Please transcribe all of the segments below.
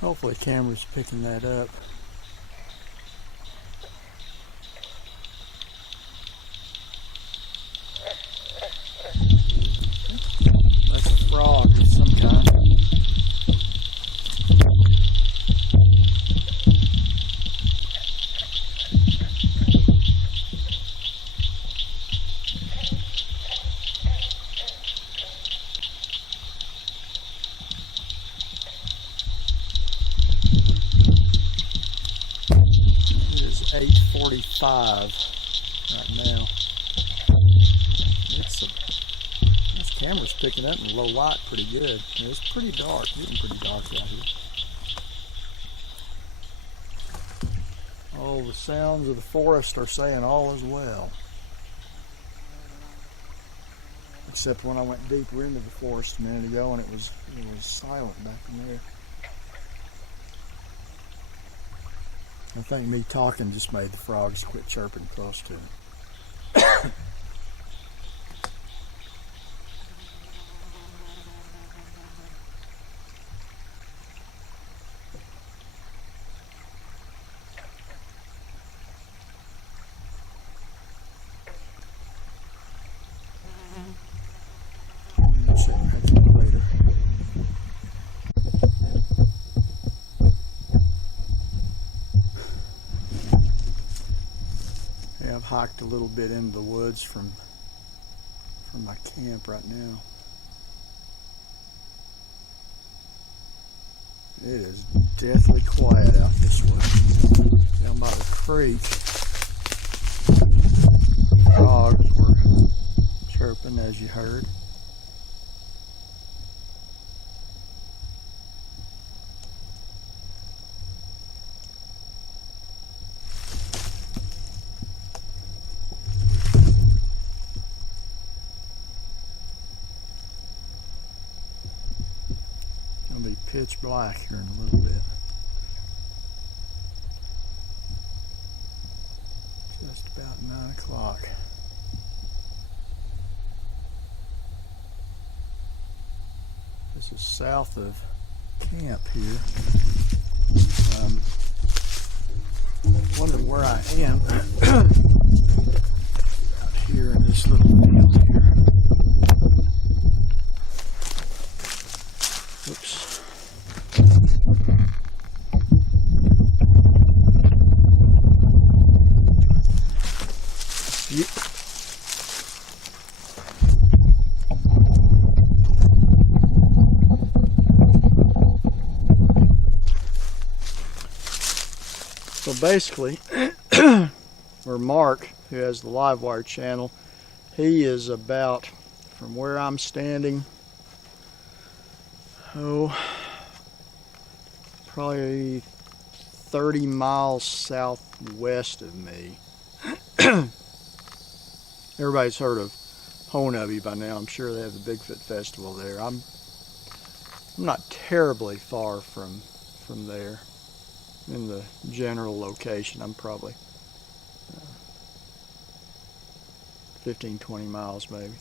Hopefully the camera's picking that up. That's a frog of some kind. It is 8:45 right now. This camera's picking up in low light pretty good. It's pretty dark, getting pretty dark out here. Oh, the sounds of the forest are saying all is well. Except when I went deeper into the forest a minute ago and it was silent back in there. I think me talking just made the frogs quit chirping close to it. I've hiked a little bit into the woods from my camp right now. It is deathly quiet out this way. Down by the creek, frogs were chirping as you heard. It'll be pitch black here in a little bit. Just about 9 o'clock. This is south of camp here. Wonder where I am. Out here in this little field here. Oops. So basically, or Mark, who has the Livewire channel, he is about, from where I'm standing, probably 30 miles southwest of me. Everybody's heard of Honaby by now. I'm sure they have the Bigfoot Festival there. I'm not terribly far from there in the general location. I'm probably 15-20 miles maybe.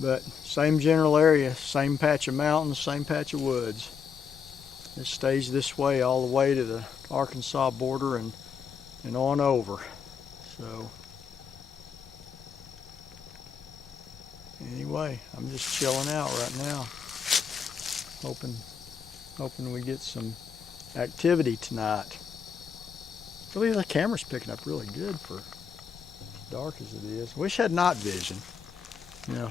But same general area, same patch of mountains, same patch of woods. It stays this way all the way to the Arkansas border and on over. So anyway, I'm just chilling out right now, hoping we get some activity tonight. I believe the camera's picking up really good for as dark as it is. Wish I had night vision. You know,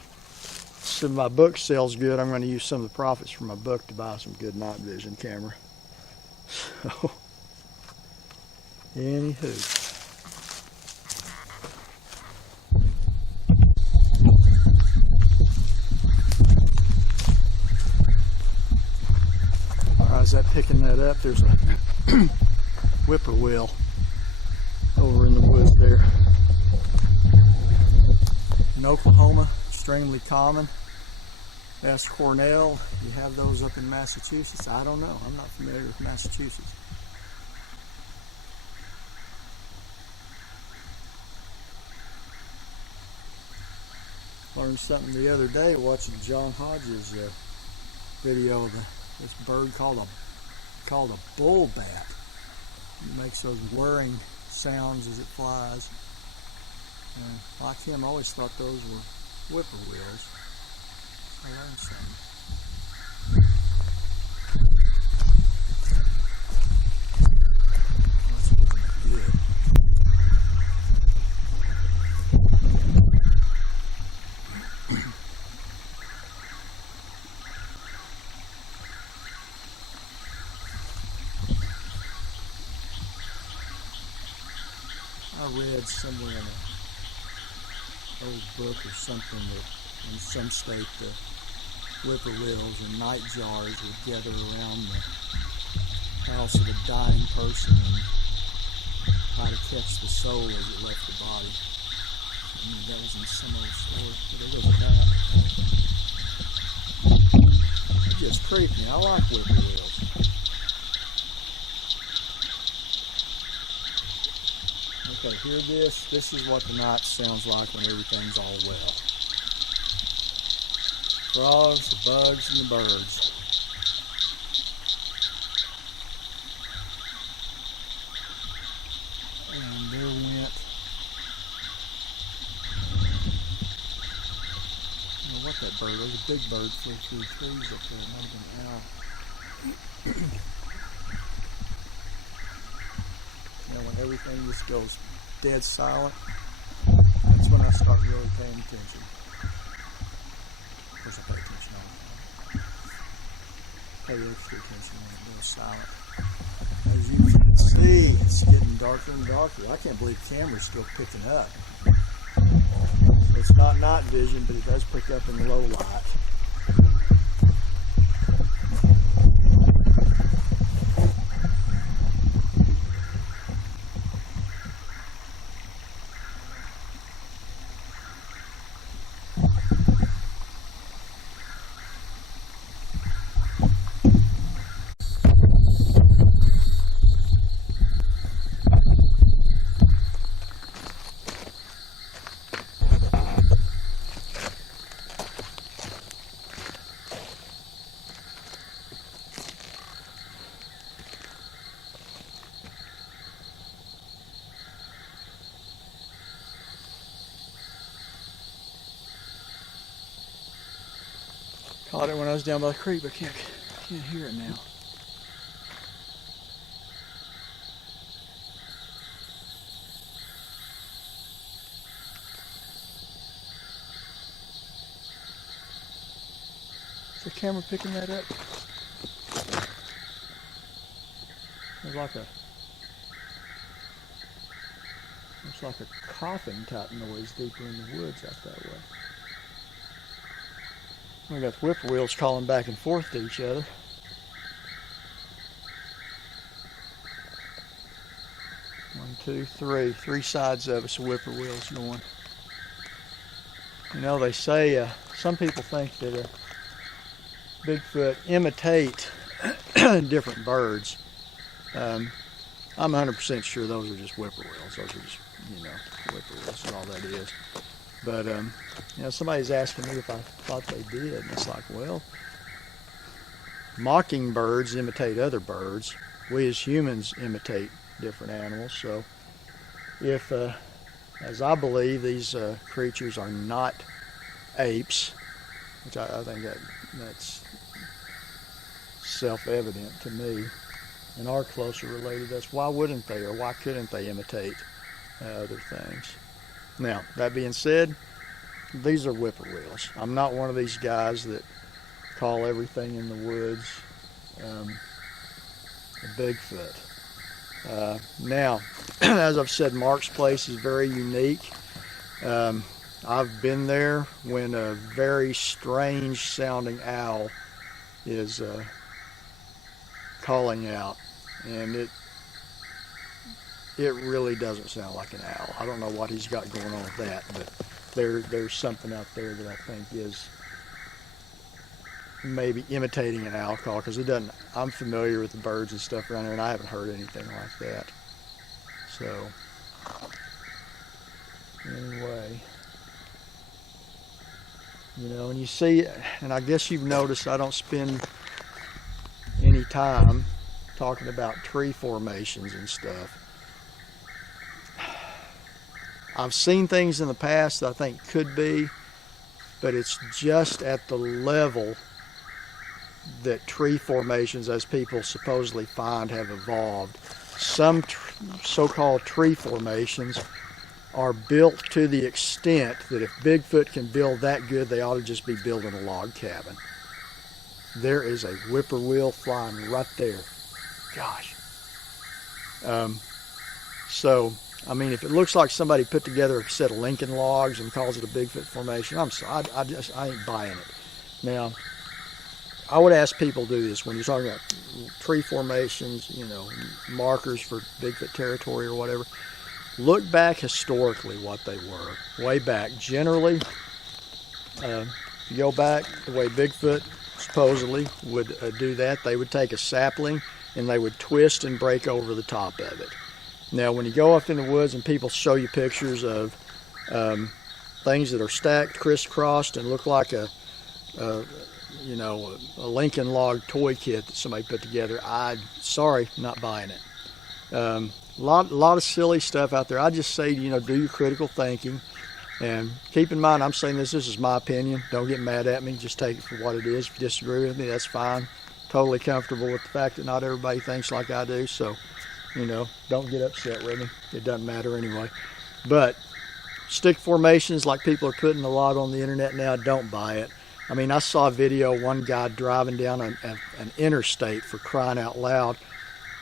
so my book sells good, I'm going to use some of the profits from my book to buy some good night vision camera. So, anywho. Is that picking that up? There's a whippoorwill over in the woods there. In Oklahoma, extremely common. Ask Cornell, you have those up in Massachusetts? I don't know, I'm not familiar with Massachusetts. Learned something the other day watching John Hodges' video of this bird called a bull bat. It makes those whirring sounds as it flies. And like him, I always thought those were whippoorwills. I learned something. That's looking good. I read somewhere in an old book or something that in some state the whippoorwills and nightjars would gather around the house of a dying person and try to catch the soul as it left the body. I mean, that was in some old story, but it wasn't that. It just creeped me. I like whippoorwills. Okay, hear this? This is what the night sounds like when everything's all well. Frogs, the bugs, and the birds. And there went, I don't know what that bird was. A big bird flew through the trees up there. It might have been an owl. You know, when everything just goes dead silent, that's when I start really paying attention. Of course, I pay attention all the time. Pay extra attention when it goes silent. As you can see, it's getting darker and darker. I can't believe the camera's still picking up. So it's not night vision, but it does pick up in the low light. Caught it when I was down by the creek, but can't hear it now. Is the camera picking that up? There's like a coughing type noise deeper in the woods out that way. We got the whippoorwills calling back and forth to each other. One, two, three. Three sides of us are whippoorwills going. You know, they say, some people think that Bigfoot imitate different birds. I'm 100% sure those are just whippoorwills. Those are just, whippoorwills is all that is. But, somebody's asking me if I thought they did. And it's like, well, mockingbirds imitate other birds. We as humans imitate different animals. So if, as I believe, these creatures are not apes, which I think that's self-evident to me, and are closer related to us, why wouldn't they, or why couldn't they imitate other things? Now, that being said, these are whippoorwills. I'm not one of these guys that call everything in the woods a Bigfoot. Now, as I've said, Mark's place is very unique. I've been there when a very strange sounding owl is calling out, and it really doesn't sound like an owl. I don't know what he's got going on with that, but there's something out there that I think is maybe imitating an owl call, because it doesn't. I'm familiar with the birds and stuff around here, and I haven't heard anything like that. So anyway, and you see, and I guess you've noticed I don't spend time talking about tree formations and stuff. I've seen things in the past that I think could be, but it's just at the level that tree formations, as people supposedly find, have evolved. Some so-called tree formations are built to the extent that if Bigfoot can build that good, they ought to just be building a log cabin. There is a whippoorwill flying right there. Gosh. So, I mean, if it looks like somebody put together a set of Lincoln logs and calls it a Bigfoot formation, I ain't buying it. Now, I would ask people to do this when you're talking about tree formations, you know, markers for Bigfoot territory or whatever. Look back historically what they were, way back. Generally, if you go back the way Bigfoot supposedly would do that, they would take a sapling and they would twist and break over the top of it. Now, when you go up in the woods and people show you pictures of things that are stacked, crisscrossed, and look like a Lincoln log toy kit that somebody put together, sorry, not buying it. A lot of silly stuff out there. I just say, you know, do your critical thinking, and keep in mind, I'm saying this is my opinion. Don't get mad at me. Just take it for what it is. If you disagree with me, that's fine. Totally comfortable with the fact that not everybody thinks like I do. So, you know, don't get upset with me. It doesn't matter anyway. But stick formations like people are putting a lot on the internet now, don't buy it. I mean, I saw a video, one guy driving down an interstate, for crying out loud,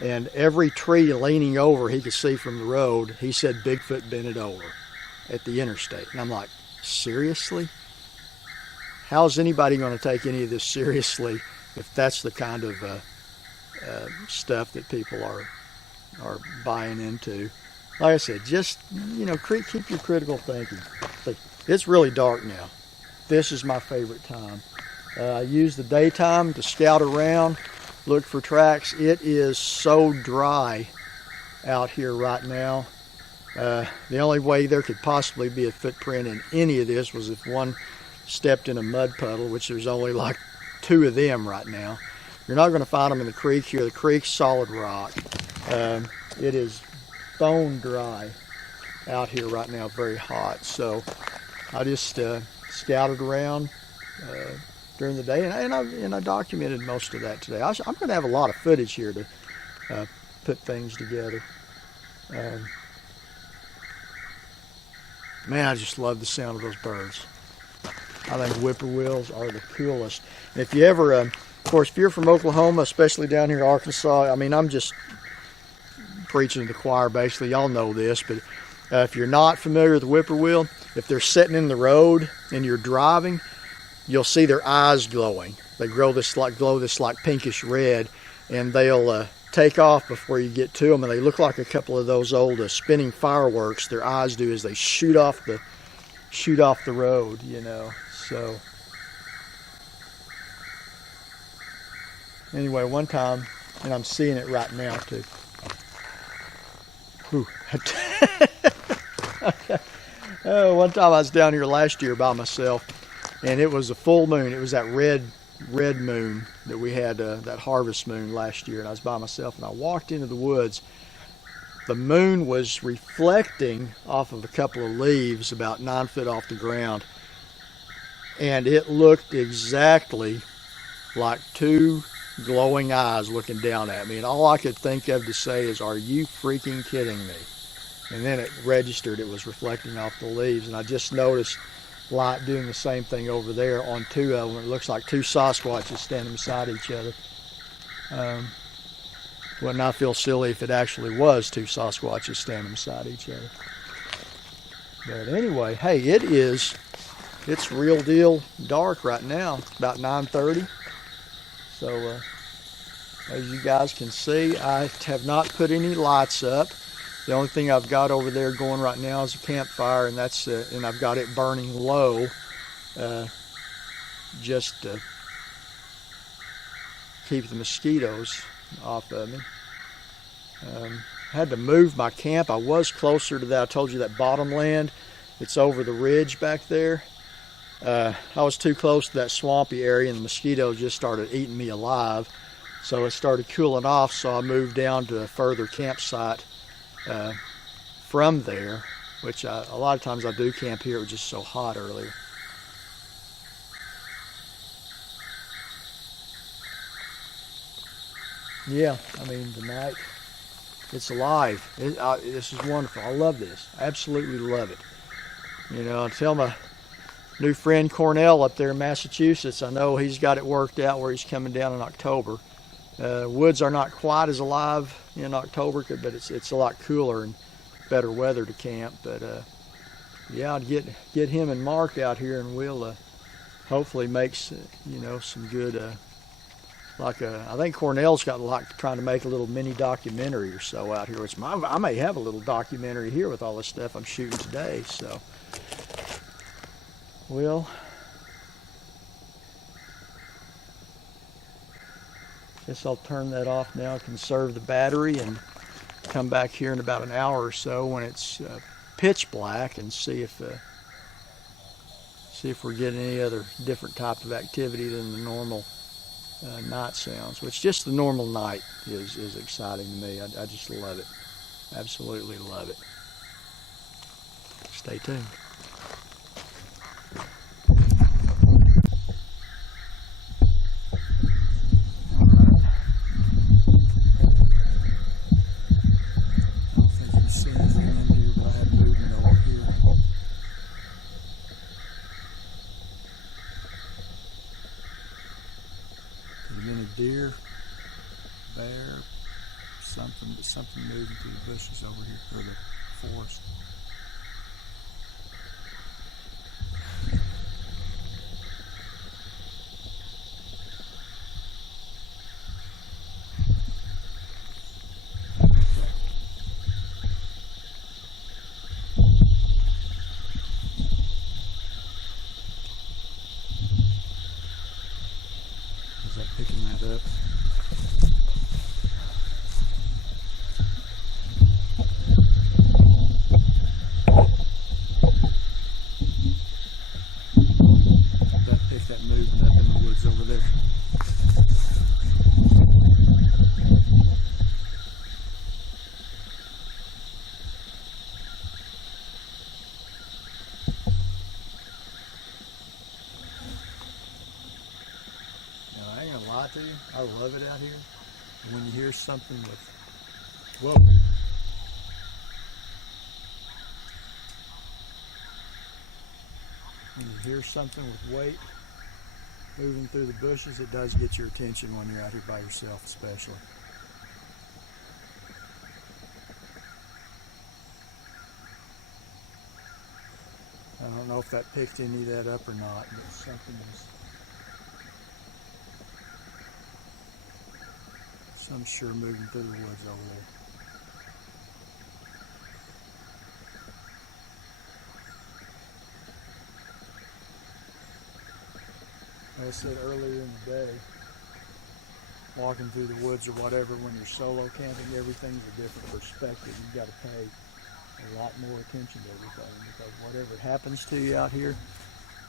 and every tree leaning over he could see from the road, he said Bigfoot bent it over at the interstate. And I'm like, seriously? How's anybody going to take any of this seriously if that's the kind of stuff that people are buying into? Like I said, just, you know, keep your critical thinking. It's really dark now. This is my favorite time. I use the daytime to scout around, look for tracks. It is so dry out here right now. The only way there could possibly be a footprint in any of this was if one stepped in a mud puddle, which there's only like 2 of them right now. You're not going to find them in the creek here. The creek's solid rock. It is bone dry out here right now, very hot. So I just scouted around during the day, and I documented most of that today. I'm going to have a lot of footage here to put things together. Man, I just love the sound of those birds. I think whippoorwills are the coolest. And if you ever, of course, if you're from Oklahoma, especially down here in Arkansas, I mean, I'm just preaching to the choir basically. Y'all know this, but if you're not familiar with the whippoorwill, if they're sitting in the road and you're driving, you'll see their eyes glowing. They glow this like pinkish red, and they'll take off before you get to them, and they look like a couple of those old spinning fireworks. Their eyes do as they shoot off the road, you know. So anyway, one time, and I'm seeing it right now too. One time I was down here last year by myself, and it was a full moon. It was that red moon that we had, that harvest moon last year, and I was by myself, and I walked into the woods. The moon was reflecting off of a couple of leaves about 9 foot off the ground, and it looked exactly like 2 glowing eyes looking down at me, and all I could think of to say is, are you freaking kidding me? And then it registered, it was reflecting off the leaves, and I just noticed light doing the same thing over there on 2 of them. It looks like 2 Sasquatches standing beside each other. Wouldn't I feel silly if it actually was 2 Sasquatches standing beside each other? But anyway, hey, it's real deal dark right now. It's about 9:30. So as you guys can see, I have not put any lights up. The only thing I've got over there going right now is a campfire, and that's and I've got it burning low, just to keep the mosquitoes off of me. I had to move my camp. I was closer to that. I told you that bottomland. It's over the ridge back there. I was too close to that swampy area, and the mosquitoes just started eating me alive. So it started cooling off, so I moved down to a further campsite from there, which a lot of times I do camp here. It was just so hot earlier. Yeah, I mean, the night, it's alive. This is wonderful. I love this. I absolutely love it. You know, I tell my new friend Cornell up there in Massachusetts, I know he's got it worked out where he's coming down in October. Woods are not quite as alive in October, but it's a lot cooler and better weather to camp. But yeah, I'd get him and Mark out here, and we'll hopefully make some good. I think Cornell's got trying to make a little mini documentary or so out here. Which I may have a little documentary here with all the stuff I'm shooting today. So, well, guess I'll turn that off now, conserve the battery, and come back here in about an hour or so when it's pitch black, and see if we're getting any other different type of activity than the normal night sounds, which just the normal night is exciting to me. I just love it. Absolutely love it. Stay tuned. Deer, bear, something moving through the bushes over here, through the forest. Is that picking that up? That picked that movement up in the woods over there. I ain't gonna lie to you, I love it out here. And when you hear something with, whoa. When you hear something with weight moving through the bushes, it does get your attention when you're out here by yourself, especially. I don't know if that picked any of that up or not, but something is. I'm sure moving through the woods over there. Like I said earlier in the day, walking through the woods or whatever, when you're solo camping, everything's a different perspective. You've got to pay a lot more attention to everything, because whatever happens to you out here,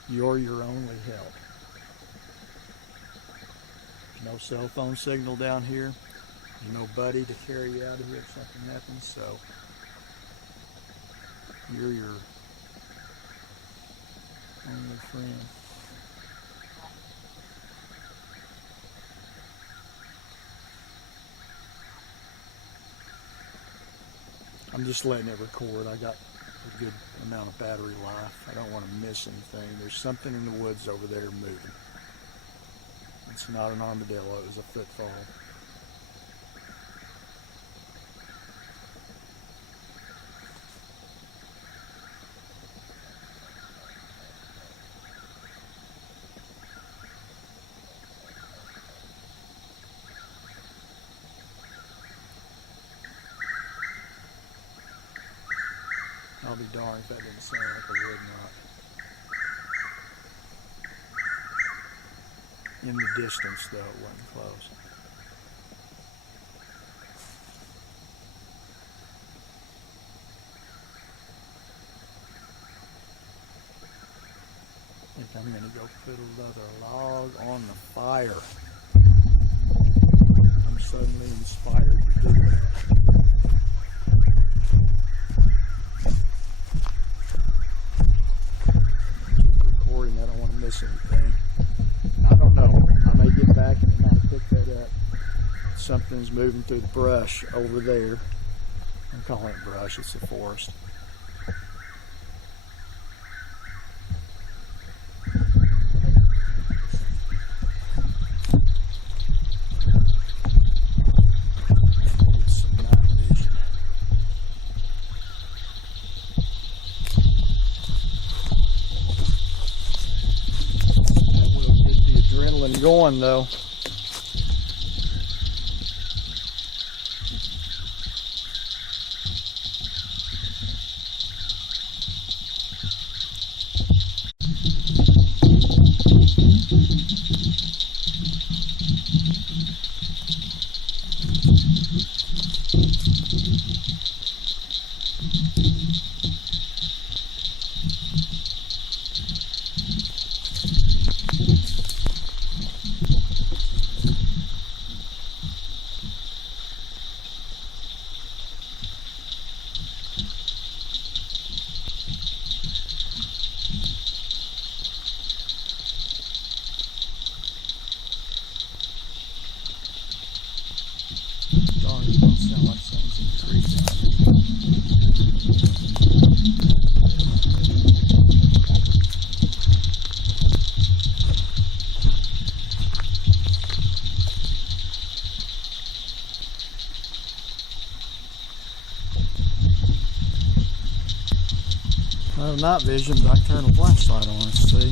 you're your only help. There's no cell phone signal down here. There's no buddy to carry you out of here if something happens, so you're your only friend. I'm just letting it record. I got a good amount of battery life. I don't want to miss anything. There's something in the woods over there moving. It's not an armadillo, it was a footfall. I'll be darned if that didn't sound like a wood knot. In the distance, though, it wasn't close. I think I'm going to go put another log on the fire. suddenly inspired to do that. Recording, I don't want to miss anything. I don't know. I may get back and not pick that up. Something's moving through the brush over there. I'm calling it brush, it's the forest. Going though. Well, night vision, but I can turn the flashlight on and see.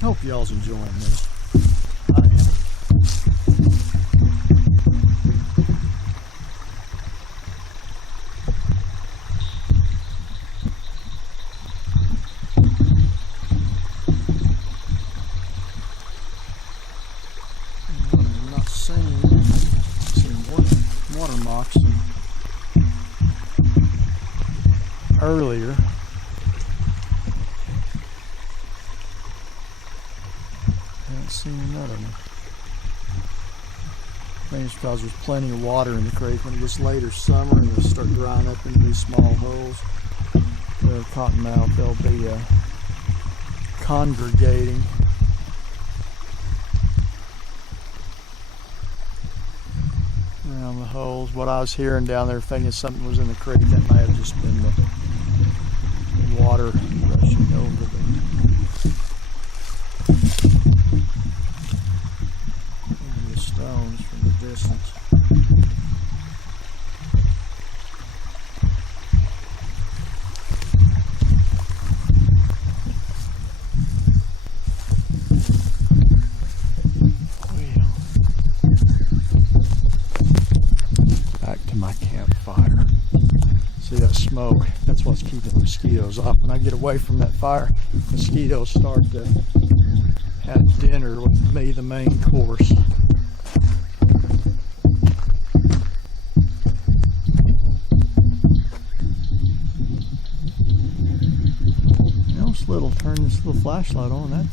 Hope y'all's enjoying this. I am. I'm not seeing water moccasin earlier. Seen another one. I think it's because there's plenty of water in the creek. When it gets later summer and they'll start drying up into these small holes, the cottonmouth, they'll be congregating. Around the holes. What I was hearing down there, thinking something was in the creek, that may have just been the water rushing over the stones from the distance. Back to my campfire. See that smoke? That's what's keeping the mosquitoes off. When I get away from that fire, mosquitoes start to have dinner with me, the main course. Turn this little flashlight on. That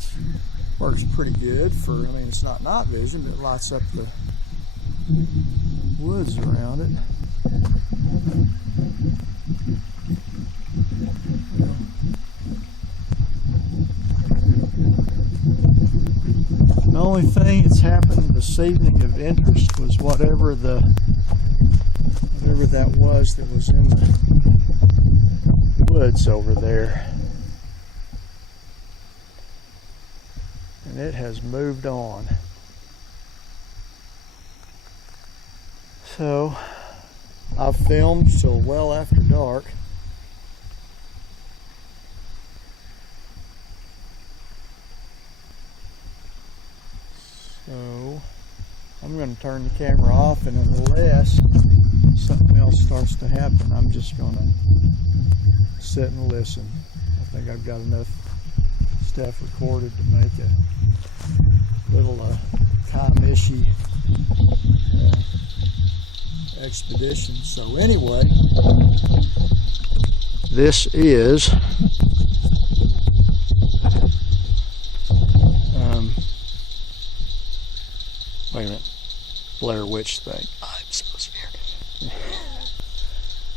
works pretty good for, I mean, it's not night vision, but it lights up the woods around it. The only thing that's happened this evening of interest was whatever that was in the woods over there. And it has moved on. So I've filmed till well after dark. So I'm going to turn the camera off, and unless something else starts to happen, I'm just going to sit and listen. I think I've got enough stuff recorded to make a little Kiamichi expedition. So anyway, this is wait a minute, Blair Witch thing. I'm so scared.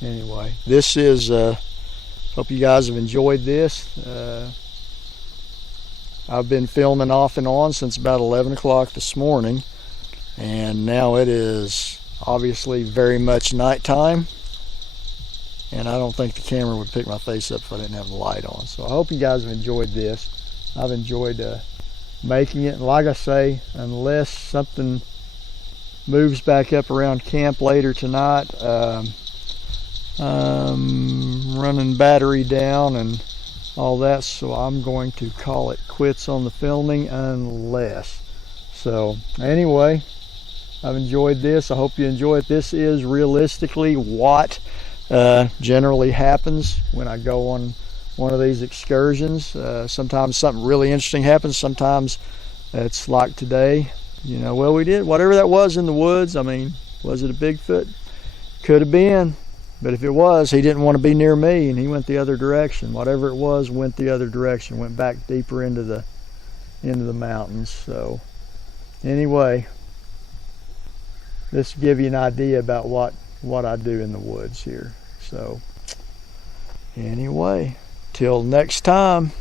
Anyway, this is hope you guys have enjoyed this. I've been filming off and on since about 11 o'clock this morning, and now it is obviously very much nighttime, and I don't think the camera would pick my face up if I didn't have the light on. So I hope you guys have enjoyed this. I've enjoyed making it, and like I say, unless something moves back up around camp later tonight, running battery down and all that, so I'm going to call it quits on the filming unless. So anyway, I've enjoyed this. I hope you enjoy it. This is realistically what generally happens when I go on one of these excursions. Sometimes something really interesting happens. Sometimes it's like today, you know, well, we did whatever that was in the woods. I mean, was it a Bigfoot? Could have been. But if it was, he didn't want to be near me, and he went the other direction. Whatever it was went the other direction, went back deeper into the mountains. So anyway, this will give you an idea about what I do in the woods here. So anyway, till next time.